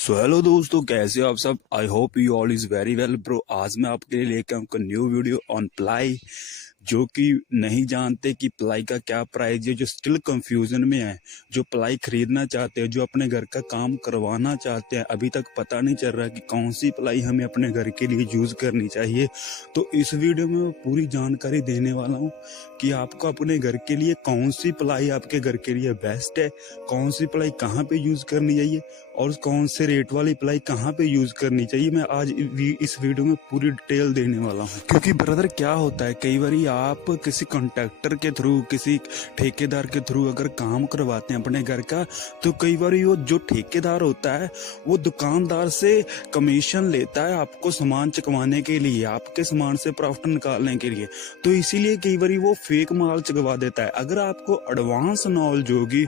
So hello दोस्तों, कैसे हो आप सब। I hope you all is very well bro. आज मैं आपके लिए लेकर आपको न्यू वीडियो ऑन प्लाई। जो कि नहीं जानते कि प्लाई का क्या प्राइस है, जो स्टिल कंफ्यूजन में है, जो प्लाई खरीदना चाहते हैं, जो अपने घर का काम करवाना चाहते हैं, अभी तक पता नहीं चल रहा कि कौन सी प्लाई हमें अपने घर के लिए यूज करनी चाहिए। तो इस वीडियो में मैं पूरी जानकारी देने वाला हूँ कि आपको अपने घर के लिए कौन सी प्लाई आपके घर के लिए बेस्ट है, कौन सी प्लाई कहाँ पे यूज करनी चाहिए और कौन से रेट वाली प्लाई कहाँ पे यूज करनी चाहिए। मैं आज इस वीडियो में पूरी डिटेल देने वाला हूँ। क्योंकि ब्रदर क्या होता है, कई बार आप किसी कॉन्ट्रैक्टर के थ्रू, किसी ठेकेदार के थ्रू अगर काम करवाते हैं अपने घर का, तो कई बार वो जो ठेकेदार होता है वो दुकानदार से कमीशन लेता है आपको सामान चकवाने के लिए, आपके सामान से प्रॉफिट निकालने के लिए। तो इसीलिए कई बार वो फेक माल चकवा देता है। अगर आपको एडवांस नॉलेज होगी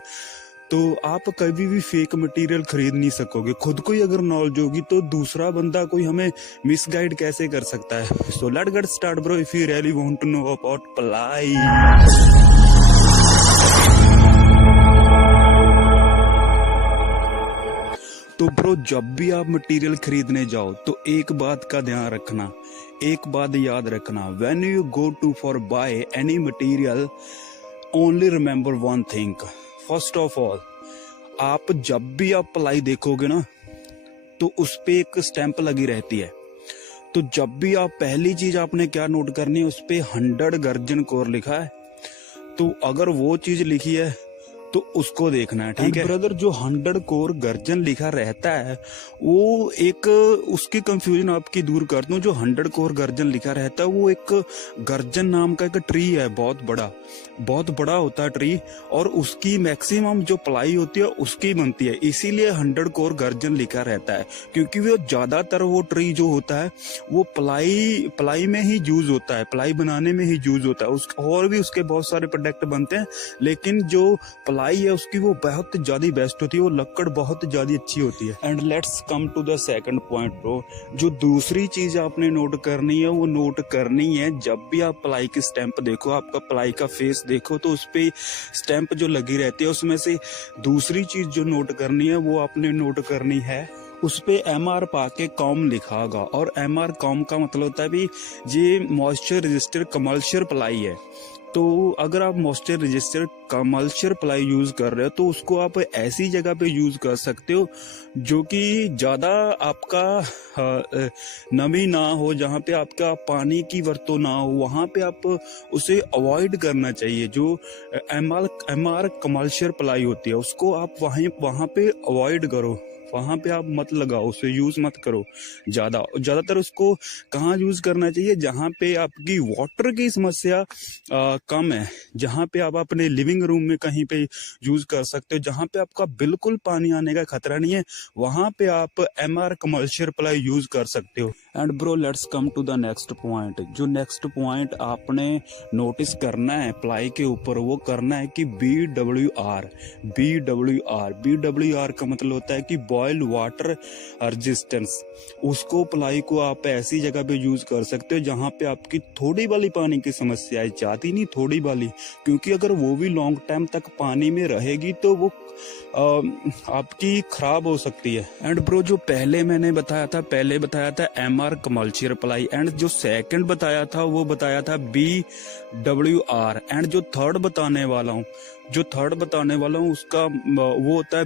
तो आप कभी भी फेक मटेरियल खरीद नहीं सकोगे। खुद को ही अगर नॉलेज होगी तो दूसरा बंदा कोई हमें मिसगाइड कैसे कर सकता है। So let's get start bro, if you really want to know about ply. तो ब्रो, जब भी आप मटेरियल खरीदने जाओ तो एक बात का ध्यान रखना, एक बात याद रखना, when you go to for buy any material, only remember one thing. First of all, आप जब भी आप प्लाई देखोगे ना तो उस पे एक स्टैंप लगी रहती है। तो जब भी आप, पहली चीज आपने क्या नोट करनी है, उस पे 100 गर्जन कोर लिखा है। तो अगर वो चीज लिखी है तो उसको देखना है, ठीक है ब्रदर। जो 100 कोर गर्जन लिखा रहता है वो एक, उसकी कंफ्यूजन आपकी दूर कर दूं। जो 100 कोर गर्जन लिखा रहता है वो एक गर्जन नाम का एक ट्री है, बहुत बड़ा होता है ट्री, और उसकी मैक्सिमम जो प्लाई होती है उसकी बनती है। इसीलिए 100 कोर गर्जन लिखा रहता है, क्योंकि वो ज्यादातर वो ट्री जो होता है वो प्लाई में ही यूज होता है, प्लाई बनाने में ही यूज होता है। और भी उसके बहुत सारे प्रोडक्ट बनते हैं, लेकिन जो प्लाई है उसकी वो बहुत ज्यादा बेस्ट होती है, वो लकड़ बहुत ज्यादा अच्छी होती है। And let's come to the second point bro. जो दूसरी चीज आपने नोट करनी है वो नोट करनी है, जब भी आप प्लाई की स्टैंप देखो, आपका प्लाई का फेस देखो, तो उस पे स्टैंप जो लगी रहती है उसमें से दूसरी चीज जो नोट करनी है वो आपने नोट करनी है, उस पे MR पाके कॉम लिखा होगा। और MR कॉम का मतलब होता है भी ये मॉइस्चर रजिस्टर कमर्शियल प्लाई है। तो अगर आप moisture register commercial ply use कर रहे हो तो उसको आप ऐसी जगह पे यूज कर सकते हो जो कि ज्यादा आपका नमी ना हो, जहाँ पे आपका पानी की वरतों ना हो, वहां पे आप उसे अवॉइड करना चाहिए। जो MR कमर्शियल प्लाई होती है उसको आप वहां पे अवॉइड करो, वहां पे आप मत लगाओ, उसे यूज मत करो ज्यादातर। उसको कहाँ यूज करना चाहिए, जहाँ पे आपकी वाटर की समस्या कम है, जहाँ पे आप अपने लिविंग रूम में कहीं पे यूज कर सकते हो, जहाँ पे आपका बिल्कुल पानी आने का खतरा नहीं है, वहां पे आप MR कमर्शियल प्लाई यूज कर सकते हो। And bro, let's come to the next point. जो नेक्स्ट पॉइंट आपने नोटिस करना है प्लाई के ऊपर, वो करना है कि BWR का मतलब होता है कि बॉइल्ड वाटर रेजिस्टेंस। उसको प्लाई को आप ऐसी जगह पे यूज कर सकते हो जहां पे आपकी थोड़ी वाली पानी की समस्या है, ज्यादा नहीं थोड़ी वाली, क्योंकि अगर वो भी लॉन्ग टाइम तक पानी में रहेगी तो वो आपकी खराब हो सकती है। एंड ब्रो, जो पहले मैंने बताया था MR कमर्शियल प्लाई, एंड जो सेकंड बताया था वो बताया था BWR, एंड जो थर्ड बताने वाला हूँ उसका वो होता है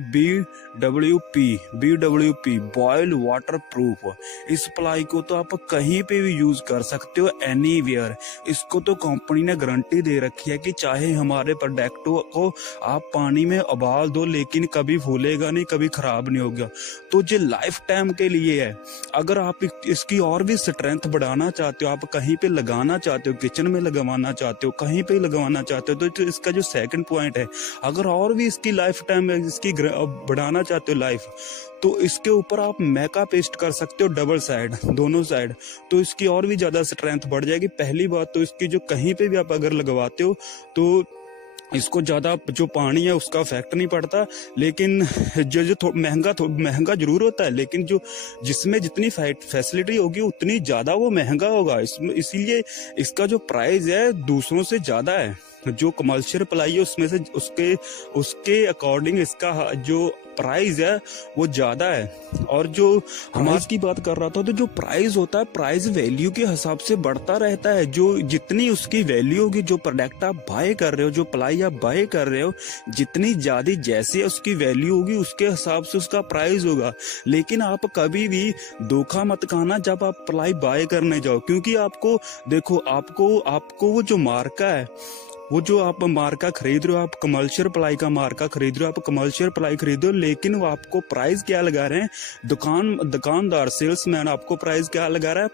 BWP बॉइल्ड वाटर प्रूफ। इस प्लाई को तो आप कहीं पे भी यूज कर सकते हो, एनीवेयर। इसको तो कंपनी ने गारंटी दे रखी है कि चाहे हमारे प्रोडक्ट को आप पानी में उबाल दो लेकिन कभी फूलेगा नहीं, कभी खराब नहीं होगा। तो ये लाइफ टाइम के लिए है। अगर आप इसकी और भी स्ट्रेंथ बढ़ाना चाहते हो, आप कहीं पे लगाना चाहते हो, किचन में लगवाना चाहते हो, कहीं पे लगवाना चाहते हो, तो इसका जो सेकंड पॉइंट है, अगर और भी इसकी लाइफ टाइम इसकी बढ़ाना चाहते हो लाइफ, तो इसके ऊपर आप मैका पेस्ट कर सकते हो, डबल साइड, दोनों साइड। तो इसकी और भी ज्यादा स्ट्रेंथ बढ़ जाएगी। पहली बात तो इसकी जो कहीं पे भी आप अगर लगवाते हो तो इसको ज्यादा जो पानी है उसका इफेक्ट नहीं पड़ता, लेकिन जो महंगा जरूर होता है, लेकिन जो जिसमें जितनी फैसिलिटी होगी उतनी ज्यादा वो महंगा होगा। इसीलिए इसका जो प्राइस है दूसरों से ज्यादा है। जो कमर्शियल प्लाई है उसमें से उसके अकॉर्डिंग इसका जो प्राइस है वो ज्यादा है। और जो प्राइस की बात कर रहा था, तो जो प्राइस होता है, प्राइस वैल्यू के हिसाब से बढ़ता रहता है। जो जितनी उसकी वैल्यू होगी, जो प्रोडक्ट आप बाय कर रहे हो, जो प्लाई आप बाय कर रहे हो, जितनी ज्यादा जैसे उसकी वैल्यू होगी उसके हिसाब से उसका प्राइस होगा। लेकिन आप कभी भी धोखा मत खाना जब आप प्लाई बाय करने जाओ, क्योंकि आपको देखो, आपको वो जो मार्का है, वो जो आप मार्का खरीद रहे हो, आप कमर्शियल प्लाई का मार्का खरीद रहे हो, आप कमर्शियल प्लाई खरीद रहे हो, लेकिन वो आपको प्राइस क्या लगा रहे हैं, दुकानदार सेल्समैन आपको प्राइस क्या लगा रहा है,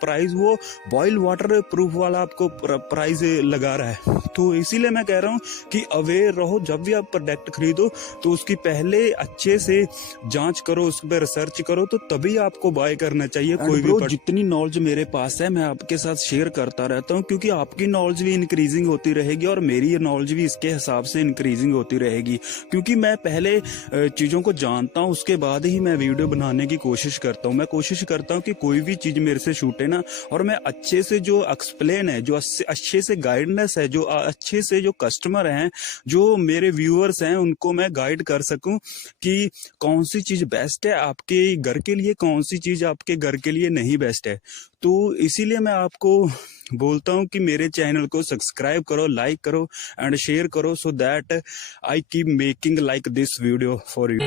प्राइस वो बॉयल वाटर प्रूफ वाला आपको प्राइस लगा रहा है। तो इसीलिए मैं कह रहा हूँ कि अवेयर रहो, जब भी आप प्रोडक्ट खरीदो तो उसकी पहले अच्छे से जांच करो, उस पर रिसर्च करो, तो तभी आपको बाय करना चाहिए। कोई भी जितनी नॉलेज मेरे पास है मैं आपके साथ शेयर करता रहता हूँ, क्योंकि आपकी नॉलेज भी इंक्रीजिंग होती रहेगी और मेरी नॉलेज भी इसके हिसाब से इंक्रीजिंग होती रहेगी। क्योंकि मैं पहले चीजों को जानता हूँ, उसके बाद ही मैं वीडियो बनाने की कोशिश करता हूँ। मैं कोशिश करता हूँ कि कोई भी चीज मेरे से छूटे ना, और मैं अच्छे से जो एक्सप्लेन है, जो अच्छे से गाइडेंस है, जो अच्छे से जो कस्टमर हैं, जो मेरे व्यूअर्स हैं, उनको मैं गाइड कर सकूं कि कौन सी चीज बेस्ट है आपके घर के लिए, कौन सी चीज आपके घर के लिए नहीं बेस्ट है। तो इसीलिए मैं आपको बोलता हूं कि मेरे चैनल को सब्सक्राइब करो, लाइक करो एंड शेयर करो, so that I keep making like this video for you.